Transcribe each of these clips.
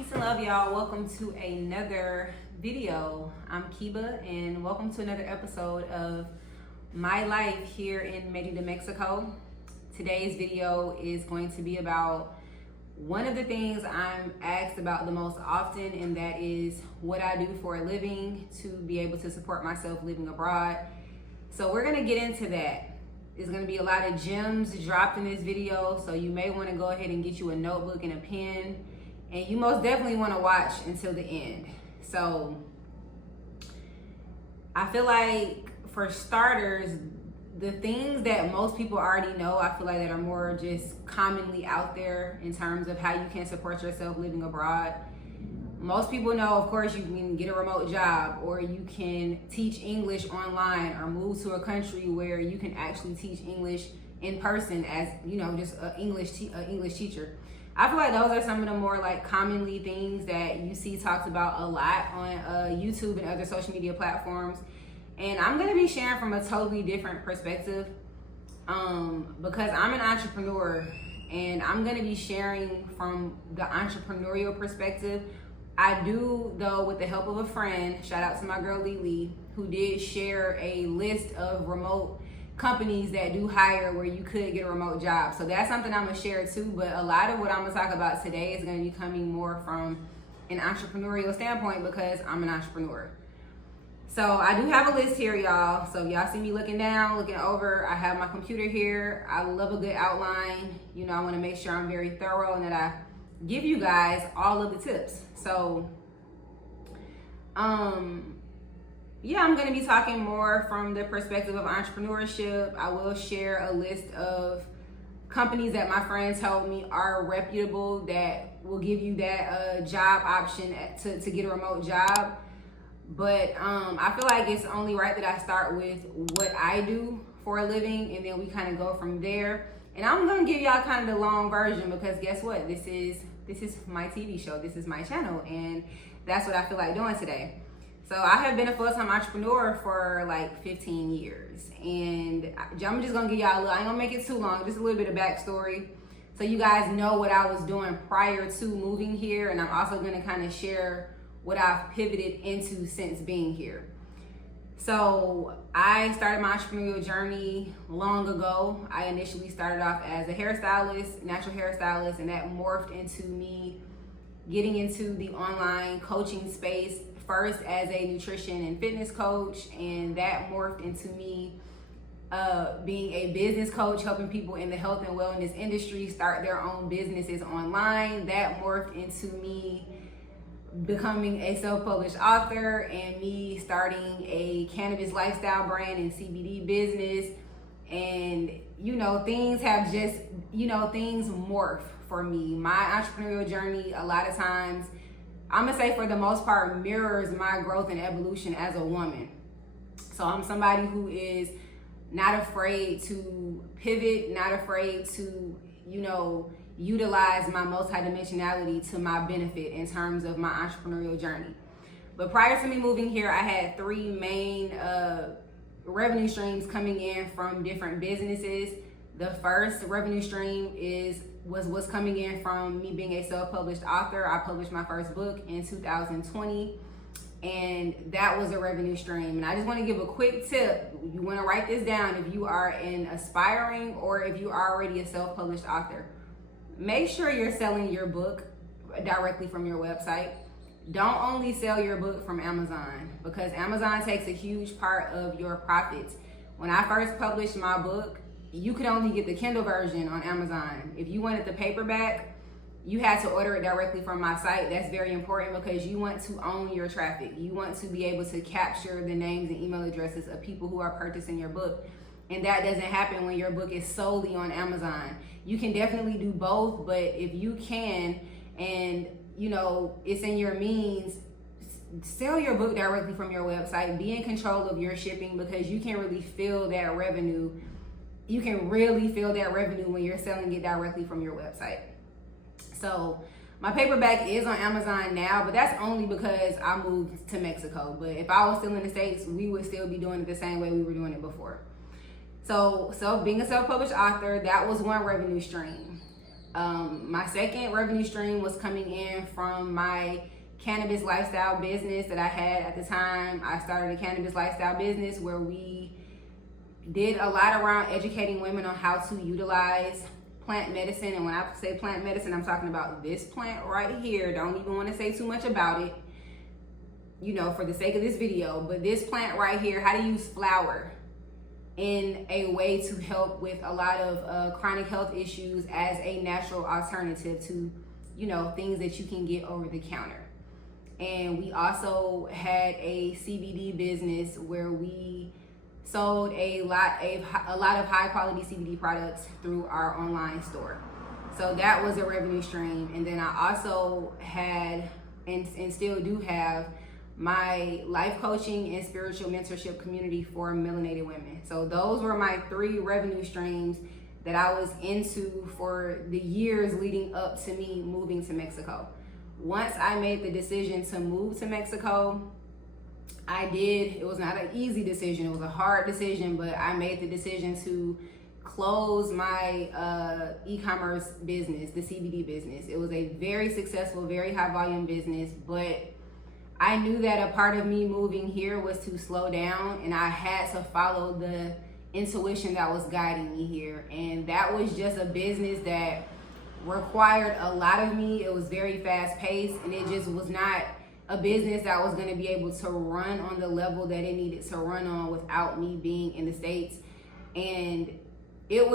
Peace and love, y'all. Welcome to another video. I'm Kiba, and welcome to another episode of my life here in Merida, Mexico. Today's video is going to be about one of the things I'm asked about the most often, and that is what I do for a living to be able to support myself living abroad. So we're gonna get into that. There's gonna be a lot of gems dropped in this video, so you may wanna go ahead and get you a notebook and a pen, and you most definitely wanna watch until the end. So I feel like for starters, the things that most people already know, I feel like that are more just commonly out there in terms of how you can support yourself living abroad. Most people know, of course, you can get a remote job, or you can teach English online, or move to a country where you can actually teach English in person as, you know, just an English teacher. I feel like those are some of the more like commonly things that you see talked about a lot on YouTube and other social media platforms. And I'm gonna be sharing from a totally different perspective because I'm an entrepreneur, and I'm gonna be sharing from the entrepreneurial perspective. I do, though, with the help of a friend, shout out to my girl Lily, who did share a list of remote companies that do hire where you could get a remote job. So that's something I'm gonna share too, but a lot of what I'm gonna talk about today is gonna be coming more from an entrepreneurial standpoint because I'm an entrepreneur. So I do have a list here, y'all. So y'all see me looking down, looking over. I have my computer here. I love a good outline. You know, I wanna make sure I'm very thorough and that I give you guys all of the tips. So, yeah, I'm gonna be talking more from the perspective of entrepreneurship. I will share a list of companies that my friends told me are reputable that will give you that job option to get a remote job. But I feel like it's only right that I start with what I do for a living, and then we kind of go from there. And I'm gonna give y'all kind of the long version because guess what? This is my TV show. This is my channel, and that's what I feel like doing today. So I have been a full-time entrepreneur for like 15 years, and I'm just gonna give y'all I ain't gonna make it too long, just a little bit of backstory so you guys know what I was doing prior to moving here, and I'm also gonna kind of share what I've pivoted into since being here. So I started my entrepreneurial journey long ago. I initially started off as a hairstylist, natural hairstylist, and that morphed into me getting into the online coaching space, first as a nutrition and fitness coach, and that morphed into me being a business coach, helping people in the health and wellness industry start their own businesses online. That morphed into me becoming a self-published author and me starting a cannabis lifestyle brand and CBD business. And you know, things have just, you know, things morph for me. My entrepreneurial journey a lot of times, I'm gonna say for the most part, mirrors my growth and evolution as a woman. So I'm somebody who is not afraid to pivot, not afraid to, you know, utilize my multidimensionality to my benefit in terms of my entrepreneurial journey. But prior to me moving here, I had three main revenue streams coming in from different businesses. The first revenue stream was what's coming in from me being a self-published author. I published my first book in 2020, and that was a revenue stream. And I just want to give a quick tip. You want to write this down if you are an aspiring or if you are already a self-published author. Make sure you're selling your book directly from your website. Don't only sell your book from Amazon, because Amazon takes a huge part of your profits. When I first published my book, you could only get the Kindle version on Amazon. If you wanted the paperback, you had to order it directly from my site. That's very important because you want to own your traffic. You want to be able to capture the names and email addresses of people who are purchasing your book. And that doesn't happen when your book is solely on Amazon. You can definitely do both, but if you can, and you know, it's in your means, sell your book directly from your website. Be in control of your shipping because you can really feel that revenue. You can really feel that revenue when you're selling it directly from your website. So my paperback is on Amazon now, but that's only because I moved to Mexico. But if I was still in the States, we would still be doing it the same way we were doing it before. So being a self-published author, that was one revenue stream. My second revenue stream was coming in from my cannabis lifestyle business that I had at the time. I started a cannabis lifestyle business where we did a lot around educating women on how to utilize plant medicine. And when I say plant medicine, I'm talking about this plant right here. Don't even want to say too much about it, you know, for the sake of this video. But this plant right here, how to use flower in a way to help with a lot of chronic health issues as a natural alternative to, you know, things that you can get over the counter. And we also had a CBD business where we sold a lot of high quality CBD products through our online store. So that was a revenue stream. And then I also had and still do have my life coaching and spiritual mentorship community for melanated women. So those were my 3 revenue streams that I was into for the years leading up to me moving to Mexico. Once I made the decision to move to Mexico, it was not an easy decision, it was a hard decision, but I made the decision to close my e-commerce business, the CBD business. It was a very successful, very high volume business, but I knew that a part of me moving here was to slow down, and I had to follow the intuition that was guiding me here. And that was just a business that required a lot of me. It was very fast paced, and it just was not a business that was going to be able to run on the level that it needed to run on without me being in the States. And it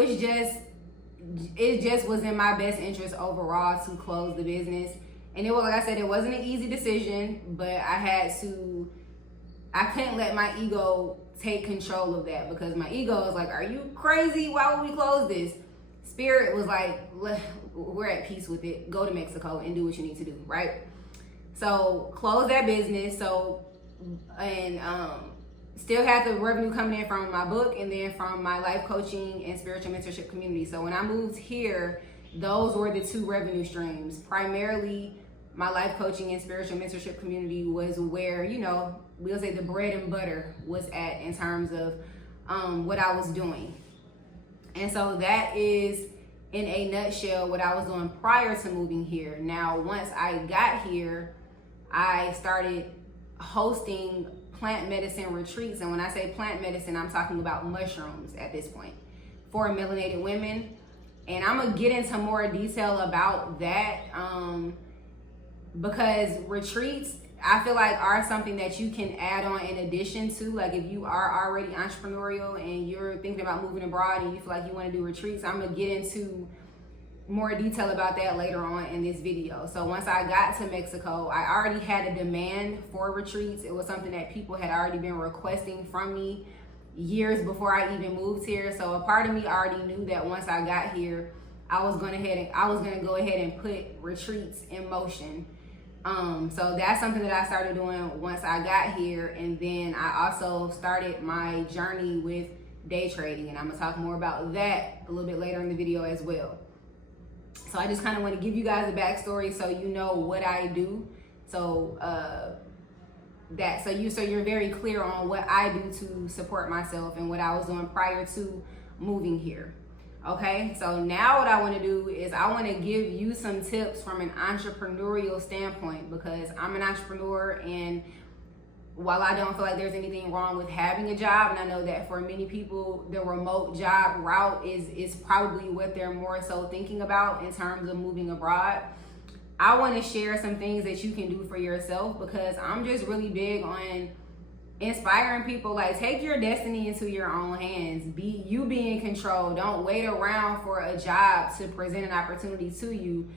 just was in my best interest overall to close the business. And it was, like I said, it wasn't an easy decision, but I couldn't let my ego take control of that, because my ego was like, are you crazy? Why would we close this? Spirit was like, we're at peace with it. Go to Mexico and do what you need to do, right? So close that business. Still had the revenue coming in from my book and then from my life coaching and spiritual mentorship community. So when I moved here, those were the 2 revenue streams. Primarily, my life coaching and spiritual mentorship community was where, you know, we'll say the bread and butter was at in terms of what I was doing. And so that is, in a nutshell, what I was doing prior to moving here. Now, once I got here, I started hosting plant medicine retreats. And when I say plant medicine, I'm talking about mushrooms at this point for melanated women. And I'm going to get into more detail about that because retreats, I feel like, are something that you can add on in addition to, like, if you are already entrepreneurial and you're thinking about moving abroad and you feel like you want to do retreats, I'm going to get into more detail about that later on in this video. So once I got to Mexico, I already had a demand for retreats. It was something that people had already been requesting from me years before I even moved here. So a part of me already knew that once I got here, I was going to go ahead and put retreats in motion. So that's something that I started doing once I got here. And then I also started my journey with day trading, and I'm gonna talk more about that a little bit later in the video as well. So I just kind of want to give you guys a backstory so you know what I do. So you're very clear on what I do to support myself and what I was doing prior to moving here. Okay, so now what I want to do is I want to give you some tips from an entrepreneurial standpoint, because I'm an entrepreneur, and while I don't feel like there's anything wrong with having a job, and I know that for many people the remote job route is probably what they're more so thinking about in terms of moving abroad, I want to share some things that you can do for yourself, because I'm just really big on inspiring people. Like, take your destiny into your own hands. Be in control. Don't wait around for a job to present an opportunity to you.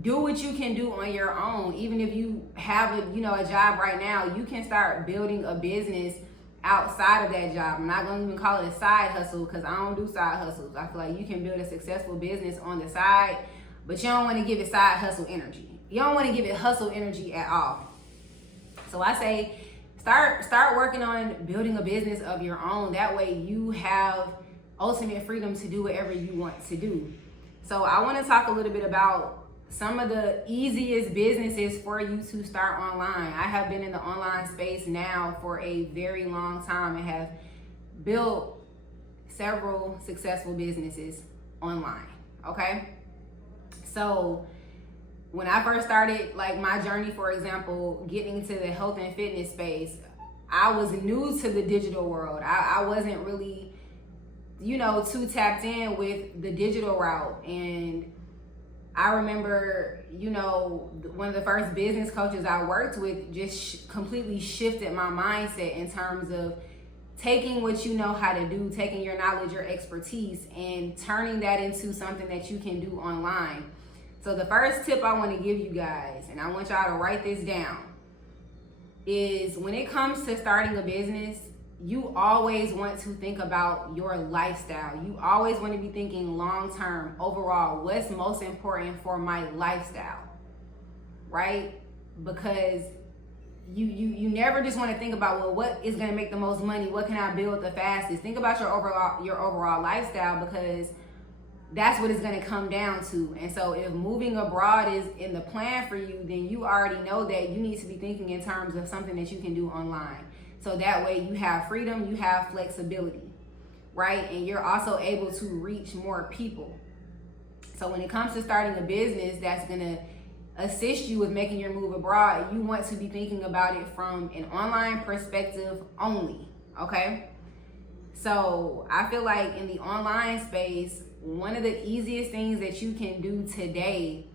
Do what you can do on your own. Even if you have a job right now, you can start building a business outside of that job. I'm not going to even call it a side hustle, because I don't do side hustles. I feel like you can build a successful business on the side, but you don't want to give it side hustle energy. You don't want to give it hustle energy at all. So I say, Start working on building a business of your own. That way you have ultimate freedom to do whatever you want to do. So I want to talk a little bit about some of the easiest businesses for you to start online. I have been in the online space now for a very long time and have built several successful businesses online. Okay. So when I first started, like my journey, for example, getting into the health and fitness space, I was new to the digital world. I wasn't really, too tapped in with the digital route. And I remember, one of the first business coaches I worked with just completely shifted my mindset in terms of taking what you know how to do, taking your knowledge, your expertise, and turning that into something that you can do online. So the first tip I want to give you guys, and I want y'all to write this down, is when it comes to starting a business, you always want to think about your lifestyle. You always want to be thinking long term, overall, what's most important for my lifestyle, right? Because you never just want to think about, well, what is going to make the most money? What can I build the fastest? Think about your overall lifestyle, because that's what it's going to come down to. And so if moving abroad is in the plan for you, then you already know that you need to be thinking in terms of something that you can do online. So that way you have freedom, you have flexibility, right? And you're also able to reach more people. So when it comes to starting a business that's going to assist you with making your move abroad, you want to be thinking about it from an online perspective only, okay? So I feel like in the online space, one of the easiest things that you can do today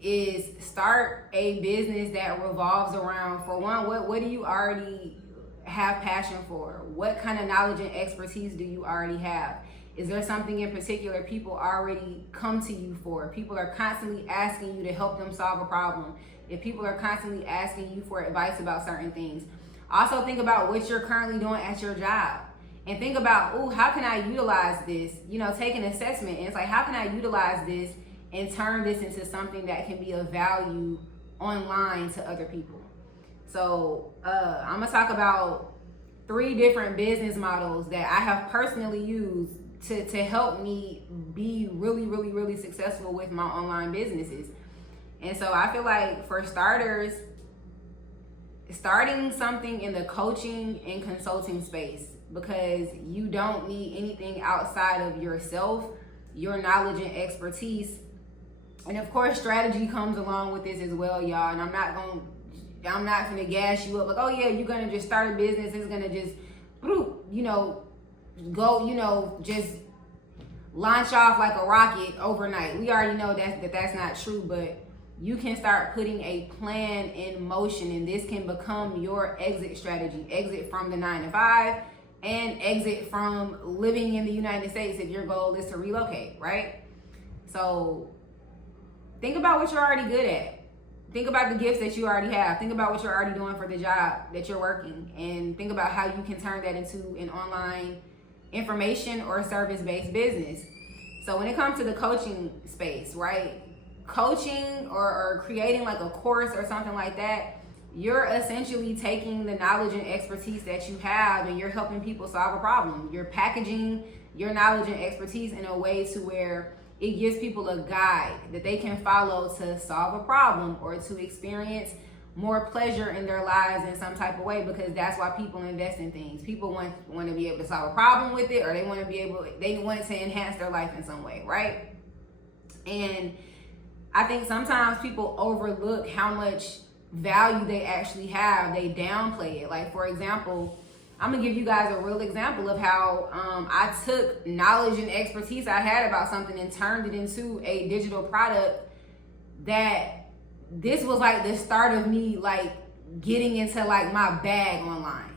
is start a business that revolves around, for one, what do you already have passion for? What kind of knowledge and expertise do you already have? Is there something in particular people already come to you for? People are constantly asking you to help them solve a problem. If people are constantly asking you for advice about certain things. Also think about what you're currently doing at your job. And think about, how can I utilize this? Take an assessment. And it's like, how can I utilize this and turn this into something that can be of value online to other people? So I'm going to talk about 3 different business models that I have personally used to help me be really, really, really successful with my online businesses. And so I feel like for starters, starting something in the coaching and consulting space, because you don't need anything outside of yourself, your knowledge and expertise. And of course, strategy comes along with this as well, y'all. And I'm not gonna gas you up like, oh yeah, you're gonna just start a business, it's gonna just go, just launch off like a rocket overnight. We already know that's not true, but you can start putting a plan in motion, and this can become your exit strategy. Exit from the 9-to-5 and exit from living in the United States if your goal is to relocate, right? So think about what you're already good at. Think about the gifts that you already have. Think about what you're already doing for the job that you're working, and think about how you can turn that into an online information or service-based business. So when it comes to the coaching space, right? Coaching or creating like a course or something like that, you're essentially taking the knowledge and expertise that you have and you're helping people solve a problem. You're packaging your knowledge and expertise in a way to where it gives people a guide that they can follow to solve a problem or to experience more pleasure in their lives in some type of way, because that's why people invest in things. People want to be able to solve a problem with it, or they want to enhance their life in some way, right? And I think sometimes people overlook how much value they actually have. They downplay it. Like, for example, I'm gonna give you guys a real example of how I took knowledge and expertise I had about something and turned it into a digital product. That this was like the start of me like getting into like my bag online.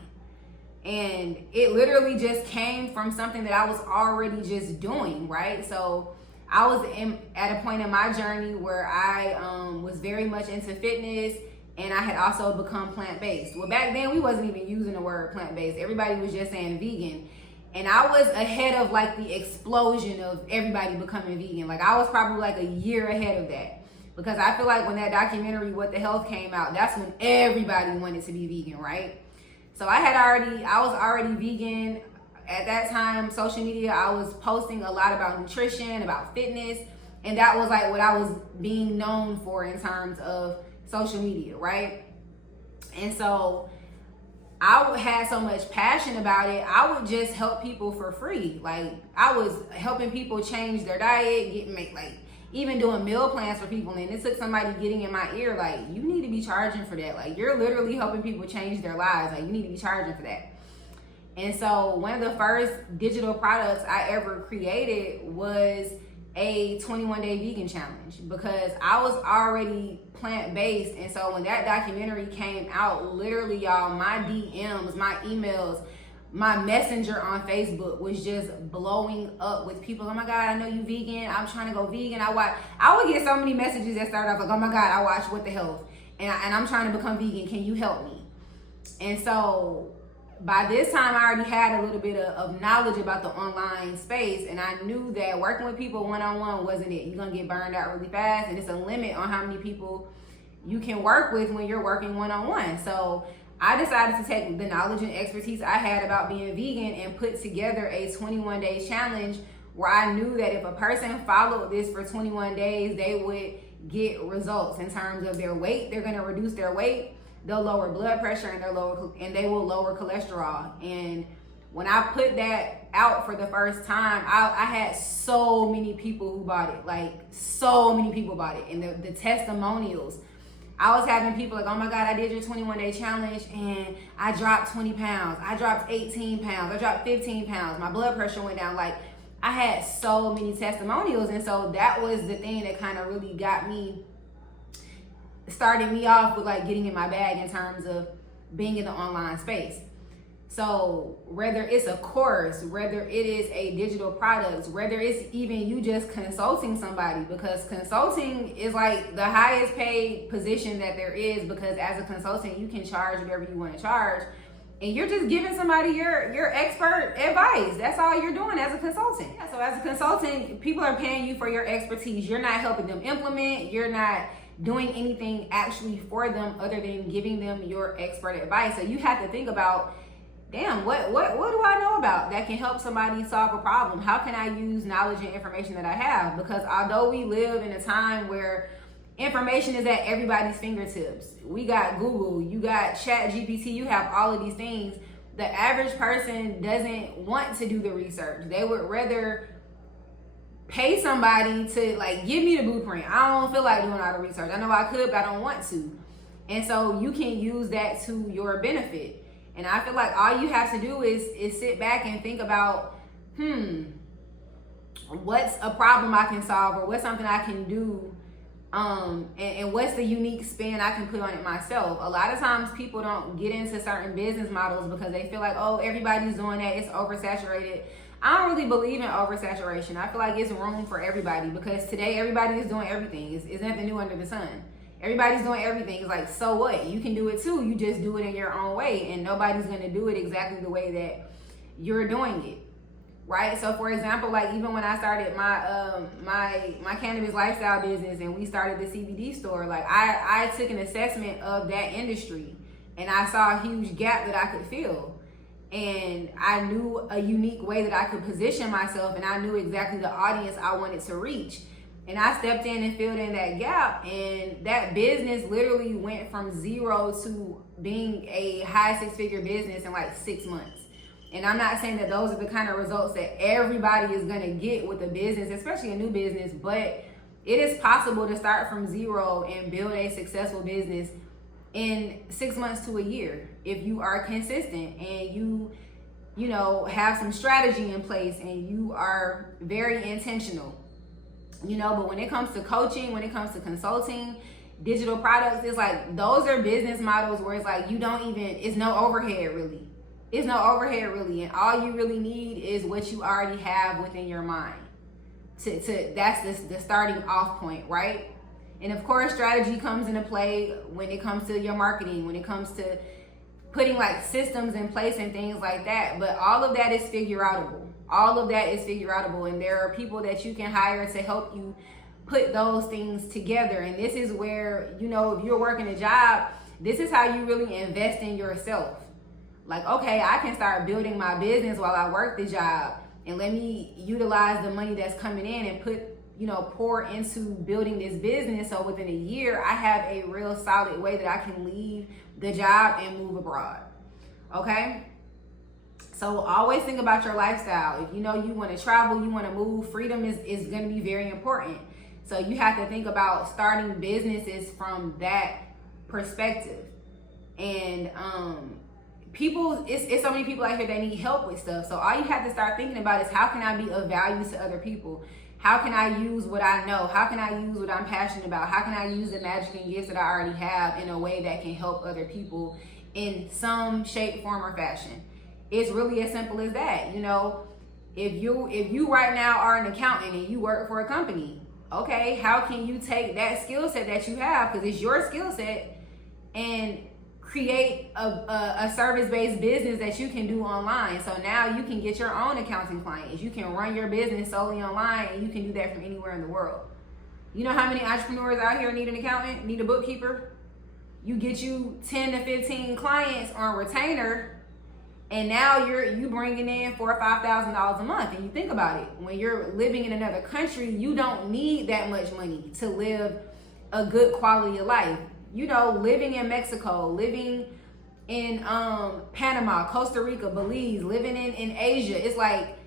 And it literally just came from something that I was already just doing, right? So I was at a point in my journey where I was very much into fitness, and I had also become plant-based. Well, back then we wasn't even using the word plant-based. Everybody was just saying vegan. And I was ahead of like the explosion of everybody becoming vegan. Like I was probably like a year ahead of that. Because I feel like when that documentary, What the Health, came out, that's when everybody wanted to be vegan, right? So I was already vegan. At that time, social media, I was posting a lot about nutrition, about fitness. And that was like what I was being known for in terms of social media, right? And so I had so much passion about it, I would just help people for free. Like I was helping people change their diet, even doing meal plans for people. And it took somebody getting in my ear, like, you need to be charging for that. Like, you're literally helping people change their lives. Like, you need to be charging for that. And so one of the first digital products I ever created was a 21-day vegan challenge, because I was already plant-based. And so when that documentary came out, literally, y'all, my DMs, my emails, my messenger on Facebook was just blowing up with people. Oh my God, I know you vegan. I'm trying to go vegan. I would get so many messages that started off like, oh my God, I watch What the Health, and I'm trying to become vegan. Can you help me? And so by this time, I already had a little bit of knowledge about the online space, and I knew that working with people one-on-one wasn't it. You're gonna get burned out really fast, and it's a limit on how many people you can work with when you're working one-on-one. So I decided to take the knowledge and expertise I had about being vegan and put together a 21-day challenge where I knew that if a person followed this for 21 days, they would get results in terms of their weight. They're gonna reduce their weight, they'll lower blood pressure, and they will lower cholesterol. And when I put that out for the first time, I had so many people who bought it. Like, so many people bought it. And the testimonials, I was having people like, oh my God, I did your 21-day challenge and I dropped 20 pounds. I dropped 18 pounds. I dropped 15 pounds. My blood pressure went down. Like, I had so many testimonials. And so that was the thing that kind of really got me, started me off with like getting in my bag in terms of being in the online space. So whether it's a course, whether it is a digital product, whether it's even you just consulting somebody, because consulting is like the highest paid position that there is, because as a consultant, you can charge whatever you want to charge. And you're just giving somebody your expert advice. That's all you're doing as a consultant. Yeah, so as a consultant, people are paying you for your expertise. You're not helping them implement. You're not doing anything actually for them other than giving them your expert advice. So you have to think about, damn, what do I know about that can help somebody solve a problem? How can I use knowledge and information that I have? Because although we live in a time where information is at everybody's fingertips, we got Google, you got Chat GPT, you have all of these things, the average person doesn't want to do the research. They would rather pay somebody to like give me the blueprint. I don't feel like doing all the research. I know I could, but I don't want to. And so you can use that to your benefit. And I feel like all you have to do is sit back and think about, what's a problem I can solve, or what's something I can do, and what's the unique spin I can put on it myself. A lot of times people don't get into certain business models because they feel like, oh, everybody's doing that, it's oversaturated. I don't really believe in oversaturation. I feel like it's room for everybody, because today everybody is doing everything. It's nothing new under the sun. Everybody's doing everything. It's like, so what? You can do it too. You just do it in your own way, and nobody's gonna do it exactly the way that you're doing it, right? So, for example, like even when I started my my cannabis lifestyle business and we started the CBD store, like I took an assessment of that industry, and I saw a huge gap that I could fill, and I knew a unique way that I could position myself, and I knew exactly the audience I wanted to reach. And I stepped in and filled in that gap, and that business literally went from zero to being a high six-figure business in like 6 months. And I'm not saying that those are the kind of results that everybody is gonna get with a business, especially a new business, but it is possible to start from zero and build a successful business in 6 months to a year if you are consistent and you know, have some strategy in place and you are very intentional. But when it comes to coaching, when it comes to consulting, digital products, it's like those are business models where it's like it's no overhead really. It's no overhead really, and all you really need is what you already have within your mind. That's the starting off point, right? And of course, strategy comes into play when it comes to your marketing, when it comes to putting like systems in place and things like that. But all of that is figure outable. All of that is figure outable, and there are people that you can hire to help you put those things together. And this is where, if you're working a job, this is how you really invest in yourself. Like, okay, I can start building my business while I work the job, and let me utilize the money that's coming in and pour into building this business. So within a year, I have a real solid way that I can leave the job and move abroad. Okay? So always think about your lifestyle. If you want to travel, you want to move, freedom is going to be very important. So you have to think about starting businesses from that perspective. And people, it's so many people out here that need help with stuff. So all you have to start thinking about is, how can I be of value to other people? How can I use what I know? How can I use what I'm passionate about? How can I use the magic and gifts that I already have in a way that can help other people in some shape, form, or fashion? It's really as simple as that. You know, if you right now are an accountant and you work for a company, okay, how can you take that skill set that you have, because it's your skill set, and create a service-based business that you can do online? So now you can get your own accounting clients. You can run your business solely online, and you can do that from anywhere in the world. You know how many entrepreneurs out here need an accountant, need a bookkeeper? You get you 10 to 15 clients on retainer, and now you bringing in $4,000 or $5,000 a month. And you think about it, when you're living in another country, you don't need that much money to live a good quality of life. You know, living in Mexico, living in Panama, Costa Rica, Belize, living in Asia, it's like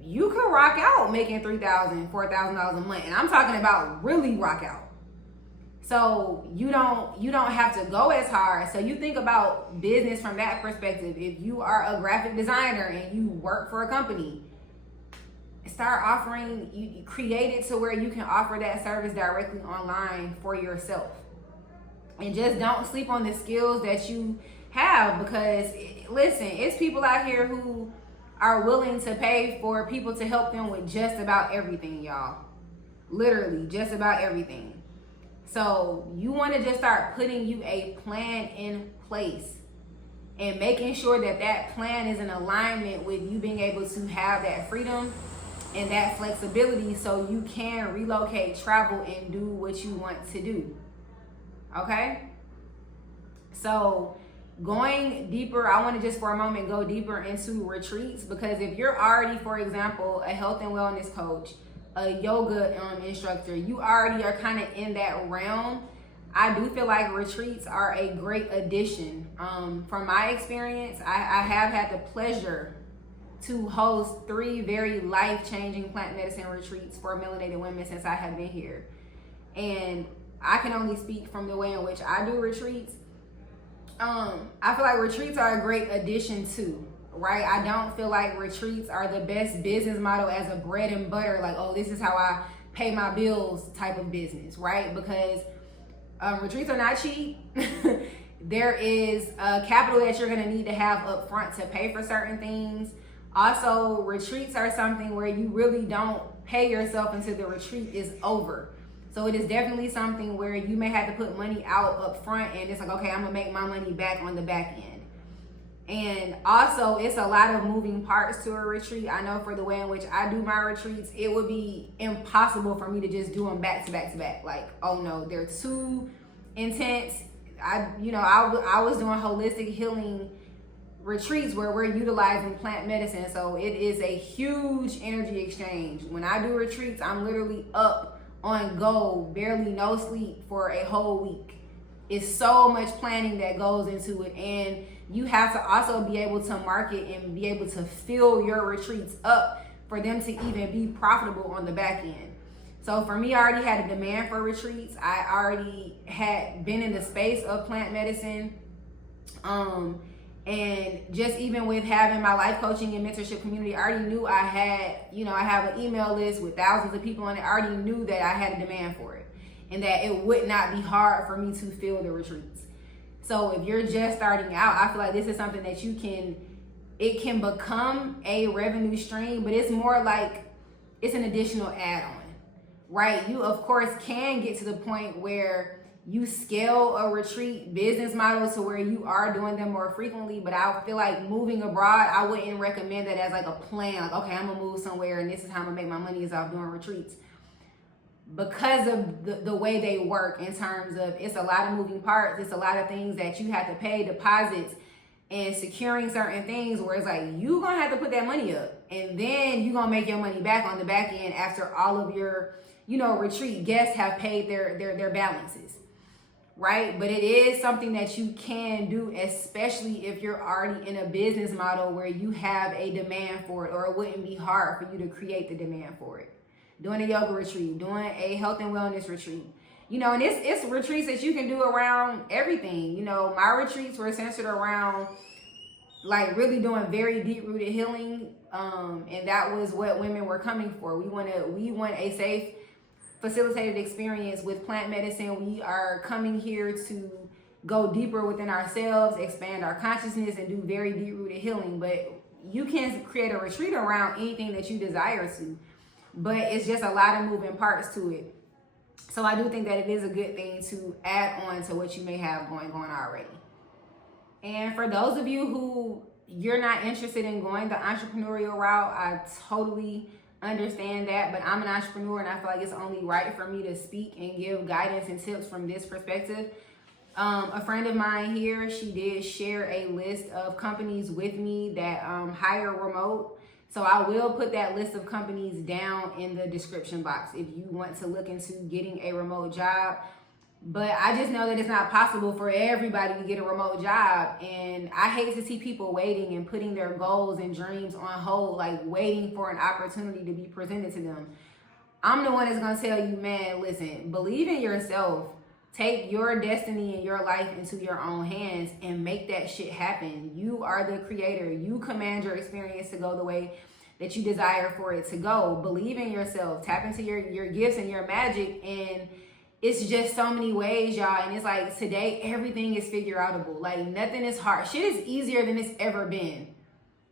you could rock out making $3,000, $4,000 a month, and I'm talking about really rock out. So you don't have to go as hard. So you think about business from that perspective. If you are a graphic designer and you work for a company, start offering, you create it to where you can offer that service directly online for yourself. And just don't sleep on the skills that you have, because listen, it's people out here who are willing to pay for people to help them with just about everything, y'all. Literally, just about everything. So you want to just start putting you a plan in place and making sure that that plan is in alignment with you being able to have that freedom and that flexibility, so you can relocate, travel, and do what you want to do. Okay? So going deeper, I want to just for a moment go deeper into retreats, because if you're already, for example, a health and wellness coach, a yoga instructor, you already are kind of in that realm, I do feel like retreats are a great addition. From my experience, I have had the pleasure to host 3 very life-changing plant medicine retreats for melanated women since I have been here. And I can only speak from the way in which I do retreats. I feel like retreats are a great addition too, right? I don't feel like retreats are the best business model as a bread and butter, like, oh, this is how I pay my bills type of business, right? Because retreats are not cheap. There is capital that you're gonna need to have up front to pay for certain things. Also, retreats are something where you really don't pay yourself until the retreat is over. So it is definitely something where you may have to put money out up front, and it's like, okay, I'm gonna make my money back on the back end. And also, it's a lot of moving parts to a retreat. I know for the way in which I do my retreats, it would be impossible for me to just do them back to back to back. Like, oh no, they're too intense. I was doing holistic healing retreats where we're utilizing plant medicine, so it is a huge energy exchange. When I do retreats, I'm literally up on go, barely no sleep for a whole week. It's so much planning that goes into it, and you have to also be able to market and be able to fill your retreats up for them to even be profitable on the back end. So for me, I already had a demand for retreats. I already had been in the space of plant medicine. And just even with having my life coaching and mentorship community, I already knew I have an email list with thousands of people on it. I already knew that I had a demand for it, and that it would not be hard for me to fill the retreats. So if you're just starting out, I feel like this is something that it can become a revenue stream, but it's more like it's an additional add-on, right? You, of course, can get to the point where you scale a retreat business model to where you are doing them more frequently, but I feel like moving abroad, I wouldn't recommend that as like a plan. Like, okay, I'm gonna move somewhere and this is how I'm gonna make my money is off doing retreats. Because of the way they work, in terms of it's a lot of moving parts, it's a lot of things that you have to pay, deposits and securing certain things, where it's like you gonna have to put that money up, and then you gonna make your money back on the back end after all of your retreat guests have paid their balances. Right? But it is something that you can do, especially if you're already in a business model where you have a demand for it, or it wouldn't be hard for you to create the demand for it. doing a yoga retreat, doing a health and wellness retreat. You know, and it's retreats that you can do around everything. You know, my retreats were centered around like really doing very deep rooted healing. And that was what women were coming for. We want a safe, facilitated experience with plant medicine. We are coming here to go deeper within ourselves, expand our consciousness, and do very deep rooted healing. But you can create a retreat around anything that you desire to, but it's just a lot of moving parts to it. So I do think that it is a good thing to add on to what you may have going on already. And for those of you who you're not interested in going the entrepreneurial route, I totally understand that, but I'm an entrepreneur and I feel like it's only right for me to speak and give guidance and tips from this perspective. A friend of mine here, she did share a list of companies with me that hire remote. So I will put that list of companies down in the description box if you want to look into getting a remote job. But I just know that it's not possible for everybody to get a remote job. And I hate to see people waiting and putting their goals and dreams on hold, like waiting for an opportunity to be presented to them. I'm the one that's going to tell you, man, listen, believe in yourself. Take your destiny and your life into your own hands and make that shit happen. You are the creator. You command your experience to go the way that you desire for it to go. Believe in yourself. Tap into your gifts and your magic. And it's just so many ways, y'all. And it's like today, everything is figure outable. Like nothing is hard. Shit is easier than it's ever been.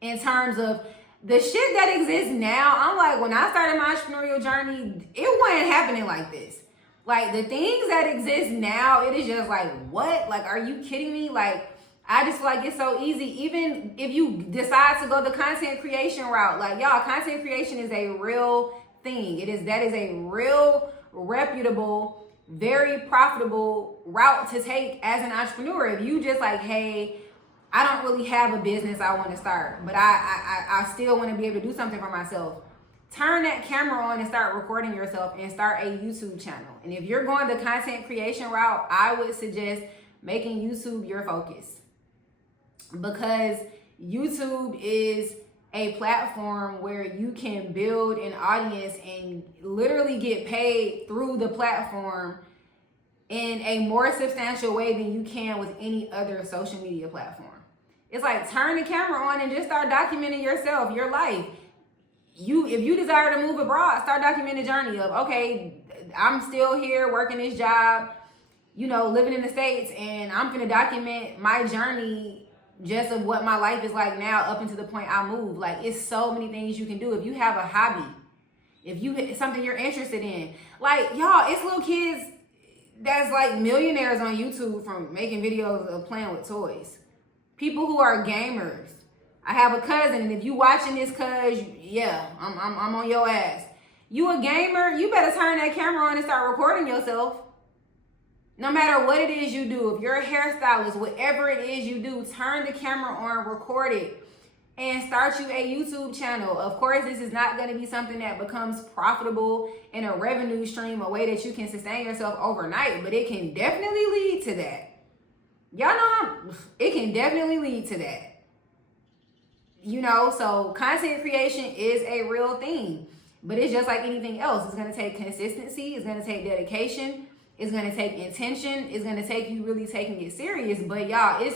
In terms of the shit that exists now, I'm like, when I started my entrepreneurial journey, it wasn't happening like this. Like the things that exist now, it is just like, what? Like, are you kidding me? Like, I just feel like it's so easy. Even if you decide to go the content creation route, like y'all, content creation is a real thing. That is a real, reputable, very profitable route to take as an entrepreneur. If you just like, hey, I don't really have a business I want to start, but I still want to be able to do something for myself. Turn that camera on and start recording yourself and start a YouTube channel. And if you're going the content creation route, I would suggest making YouTube your focus, because YouTube is a platform where you can build an audience and literally get paid through the platform in a more substantial way than you can with any other social media platform. It's like, turn the camera on and just start documenting yourself, your life. If you desire to move abroad, start documenting the journey of, okay, I'm still here working this job, you know, living in the States, and I'm gonna document my journey just of what my life is like now up until the point I move. Like, it's so many things you can do. If you have a hobby, it's something you're interested in, like, y'all, it's little kids that's like millionaires on YouTube from making videos of playing with toys. People who are gamers. I have a cousin, and if you watching this, cuz, yeah, I'm on your ass. You a gamer, you better turn that camera on and start recording yourself. No matter what it is you do, if you're a hairstylist, whatever it is you do, turn the camera on, record it, and start you a YouTube channel. Of course, this is not going to be something that becomes profitable in a revenue stream, a way that you can sustain yourself overnight, but it can definitely lead to that. Y'all know it can definitely lead to that. You know, so content creation is a real thing, but it's just like anything else. It's going to take consistency. It's going to take dedication. It's going to take intention. It's going to take you really taking it serious. But y'all,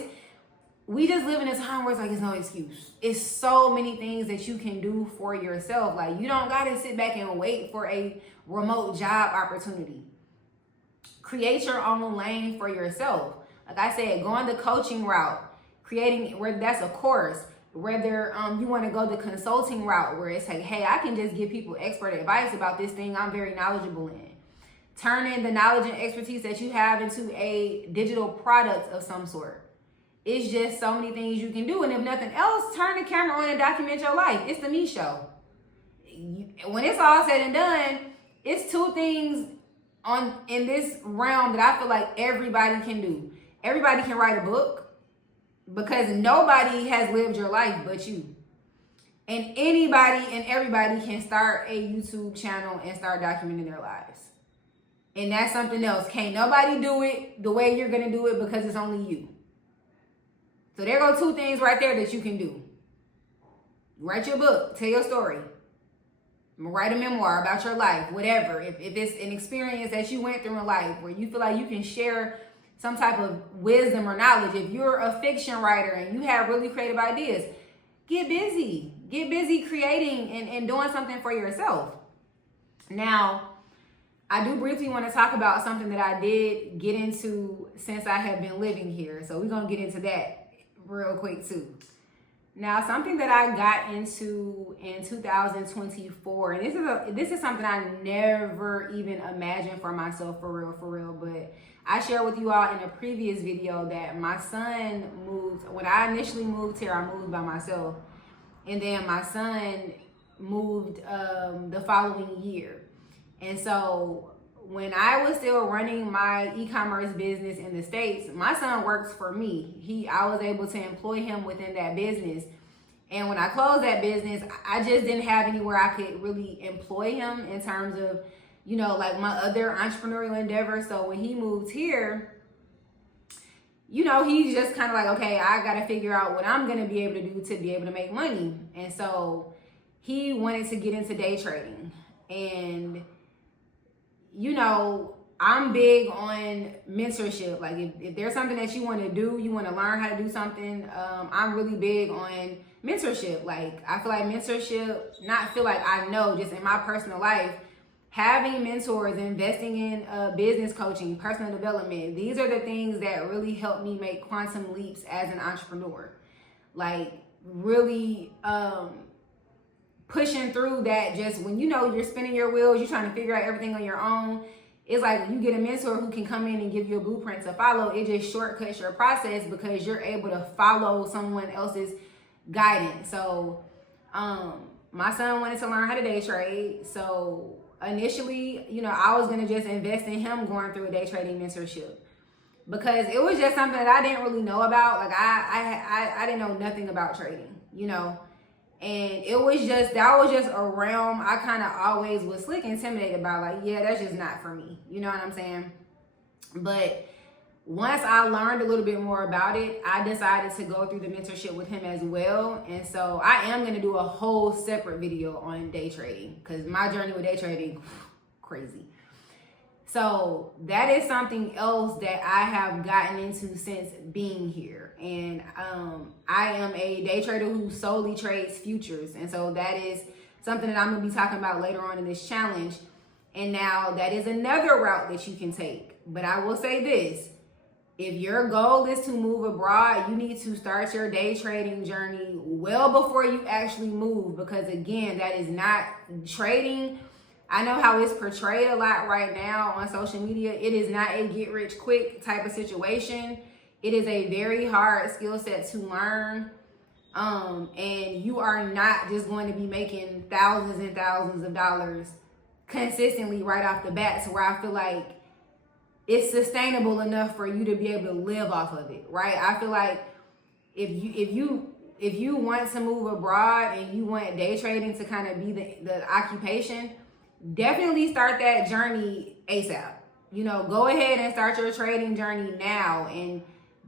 we just live in a time where it's like, it's no excuse. It's so many things that you can do for yourself. Like, you don't got to sit back and wait for a remote job opportunity. Create your own lane for yourself. Like I said, going the coaching route, creating, where that's a course. Whether you want to go the consulting route, where it's like, hey, I can just give people expert advice about this thing I'm very knowledgeable in. Turning the knowledge and expertise that you have into a digital product of some sort. It's just so many things you can do. And if nothing else, turn the camera on and document your life. It's the me show. When it's all said and done, it's two things in this realm that I feel like everybody can do. Everybody can write a book, because nobody has lived your life but you. And anybody and everybody can start a YouTube channel and start documenting their lives. And that's something else. Can't nobody do it the way you're gonna do it, because it's only you. So there go two things right there that you can do. Write your book, tell your story. Write a memoir about your life, whatever. If it's an experience that you went through in life where you feel like you can share some type of wisdom or knowledge. If you're a fiction writer and you have really creative ideas, get busy. Get busy creating and doing something for yourself. Now, I do briefly want to talk about something that I did get into since I have been living here. So we're going to get into that real quick too. Now, something that I got into in 2024, and this is something I never even imagined for myself, for real, but I shared with you all in a previous video that my son moved. When I initially moved here, I moved by myself, and then my son moved the following year. And so when I was still running my e-commerce business in the States, my son works for me. I was able to employ him within that business. And when I closed that business, I just didn't have anywhere I could really employ him in terms of, you know, like my other entrepreneurial endeavors. So when he moved here, you know, he's just kind of like, okay, I got to figure out what I'm going to be able to do to be able to make money. And so he wanted to get into day trading. And you know, I'm big on mentorship. Like if there's something that you want to do, you want to learn how to do something, I'm really big on mentorship. Like I feel like mentorship, not feel like I know, just in my personal life, having mentors, investing in business coaching, personal development, these are the things that really help me make quantum leaps as an entrepreneur. Like really pushing through that. Just when you know you're spinning your wheels, you're trying to figure out everything on your own, it's like when you get a mentor who can come in and give you a blueprint to follow, it just shortcuts your process because you're able to follow someone else's guidance. So my son wanted to learn how to day trade. So initially, you know, I was going to just invest in him going through a day trading mentorship because it was just something that I didn't really know about. Like I didn't know nothing about trading, you know. And that was just a realm I kind of always was slick intimidated by. Like, yeah, that's just not for me. You know what I'm saying? But once I learned a little bit more about it, I decided to go through the mentorship with him as well. And so I am going to do a whole separate video on day trading because my journey with day trading, crazy. So that is something else that I have gotten into since being here. And I am a day trader who solely trades futures. And so that is something that I'm going to be talking about later on in this challenge. And now that is another route that you can take. But I will say this. If your goal is to move abroad, you need to start your day trading journey well before you actually move. Because again, that is not trading. I know how it's portrayed a lot right now on social media. It is not a get rich quick type of situation. It is a very hard skill set to learn. And you are not just going to be making thousands and thousands of dollars consistently right off the bat to where I feel like it's sustainable enough for you to be able to live off of it, right? I feel like if you want to move abroad and you want day trading to kind of be the occupation, definitely start that journey ASAP. You know, go ahead and start your trading journey now and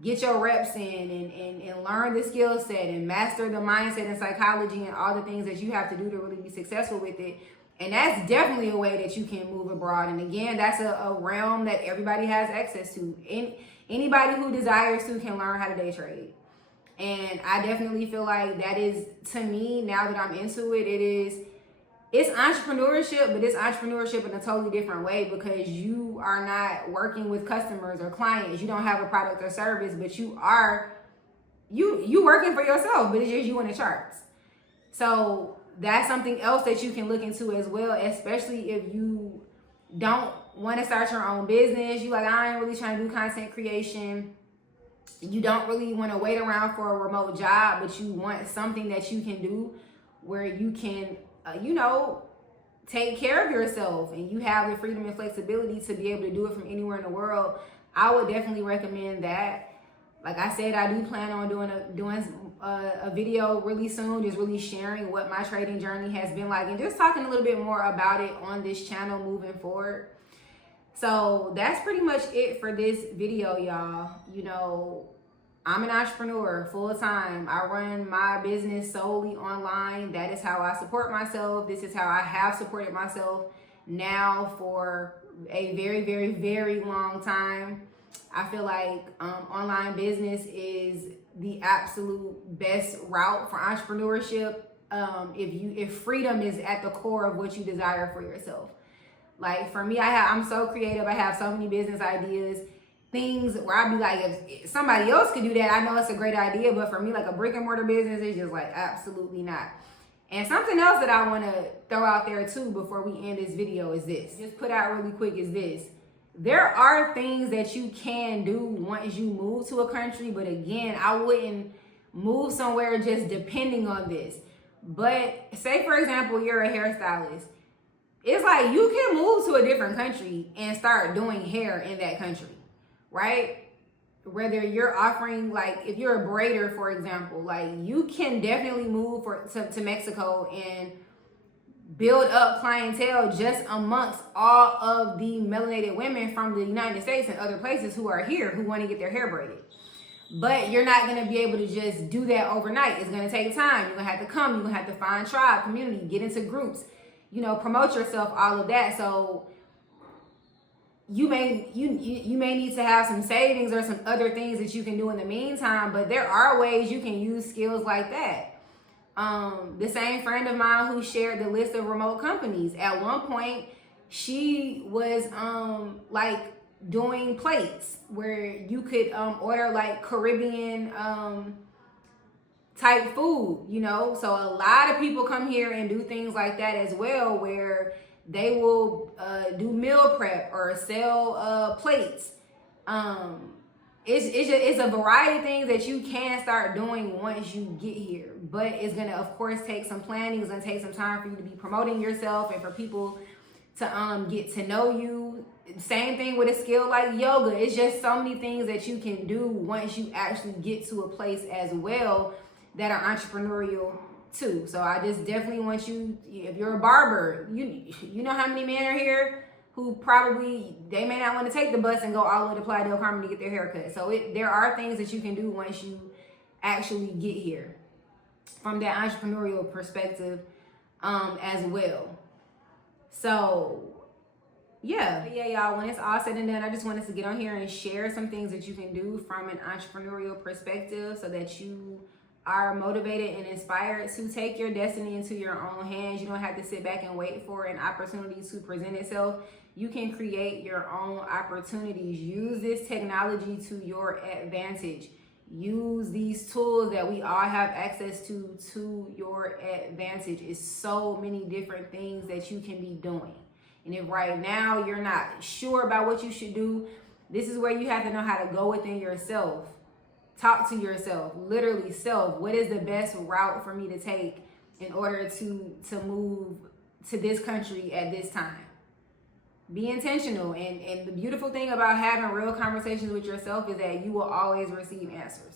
get your reps in and learn the skill set and master the mindset and psychology and all the things that you have to do to really be successful with it. And that's definitely a way that you can move abroad. And again, that's a realm that everybody has access to. Anybody who desires to can learn how to day trade. And I definitely feel like that is, to me, now that I'm into it, it's entrepreneurship, but it's entrepreneurship in a totally different way because you are not working with customers or clients. You don't have a product or service, but you working for yourself, but it's just you in the charts. So that's something else that you can look into as well, especially if you don't want to start your own business. You like, I ain't really trying to do content creation. You don't really want to wait around for a remote job, but you want something that you can do where you can take care of yourself and you have the freedom and flexibility to be able to do it from anywhere in the world. I would definitely recommend that. Like I said, I do plan on doing a video really soon, just really sharing what my trading journey has been like and just talking a little bit more about it on this channel moving forward. So that's pretty much it for this video, y'all. You know, I'm an entrepreneur full time. I run my business solely online. That is how I support myself. This is how I have supported myself now for a very, very, very long time. I feel like online business is the absolute best route for entrepreneurship. If freedom is at the core of what you desire for yourself. Like for me, I'm so creative. I have so many business ideas, things where I'd be like, if somebody else could do that, I know it's a great idea. But for me, like a brick and mortar business is just like absolutely not. And something else that I want to throw out there too before we end this video is this. Just put out really quick is this. There are things that you can do once you move to a country, but again, I wouldn't move somewhere just depending on this. But say for example, you're a hairstylist. It's like you can move to a different country and start doing hair in that country, right? Whether you're offering, like if you're a braider, for example, like you can definitely move to Mexico and build up clientele just amongst all of the melanated women from the United States and other places who are here who want to get their hair braided. But you're not going to be able to just do that overnight. It's going to take time. You're going to have to come. You're going to have to find tribe, community, get into groups, promote yourself, all of that. So you may need to have some savings or some other things that you can do in the meantime, but there are ways you can use skills like that. The same friend of mine who shared the list of remote companies, at one point she was like doing plates where you could order like Caribbean type food, so a lot of people come here and do things like that as well, where they will do meal prep or sell plates. It's a variety of things that you can start doing once you get here, but it's gonna of course take some planning. It's gonna take some time for you to be promoting yourself and for people to get to know you. Same thing with a skill like yoga. It's just so many things that you can do once you actually get to a place as well that are entrepreneurial too. So I just definitely want you, if you're a barber, you know how many men are here who probably, they may not want to take the bus and go all the way to Playa del Carmen to get their hair cut. So there are things that you can do once you actually get here from that entrepreneurial perspective as well. So yeah, y'all, when it's all said and done, I just wanted to get on here and share some things that you can do from an entrepreneurial perspective so that you are motivated and inspired to take your destiny into your own hands. You don't have to sit back and wait for an opportunity to present itself. You can create your own opportunities. Use this technology to your advantage. Use these tools that we all have access to your advantage. It's so many different things that you can be doing. And if right now you're not sure about what you should do, this is where you have to know how to go within yourself. Talk to yourself, literally self. What is the best route for me to take in order to move to this country at this time? Be intentional. And the beautiful thing about having real conversations with yourself is that you will always receive answers.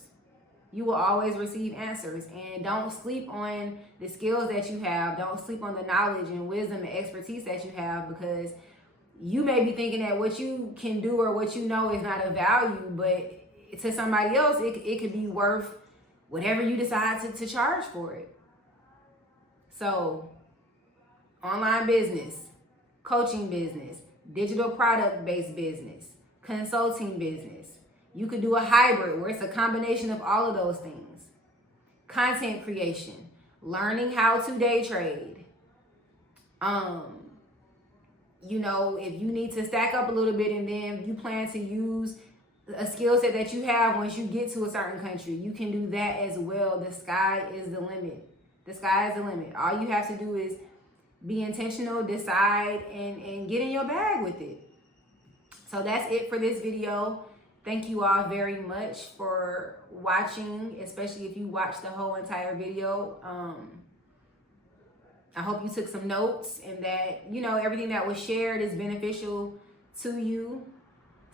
You will always receive answers. And don't sleep on the skills that you have. Don't sleep on the knowledge and wisdom and expertise that you have, because you may be thinking that what you can do or what you know is not of value, but to somebody else, it could be worth whatever you decide to charge for it. So, online business, coaching business, digital product-based business, consulting business. You could do a hybrid where it's a combination of all of those things. Content creation, learning how to day trade. If you need to stack up a little bit and then you plan to use a skill set that you have once you get to a certain country, you can do that as well. The sky is the limit. The sky is the limit. All you have to do is be intentional, decide, and get in your bag with it. So that's it for this video. Thank you all very much for watching, especially if you watched the whole entire video. I hope you took some notes and that, everything that was shared is beneficial to you.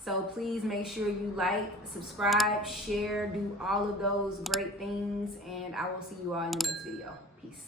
So please make sure you like, subscribe, share, do all of those great things. And I will see you all in the next video. Peace.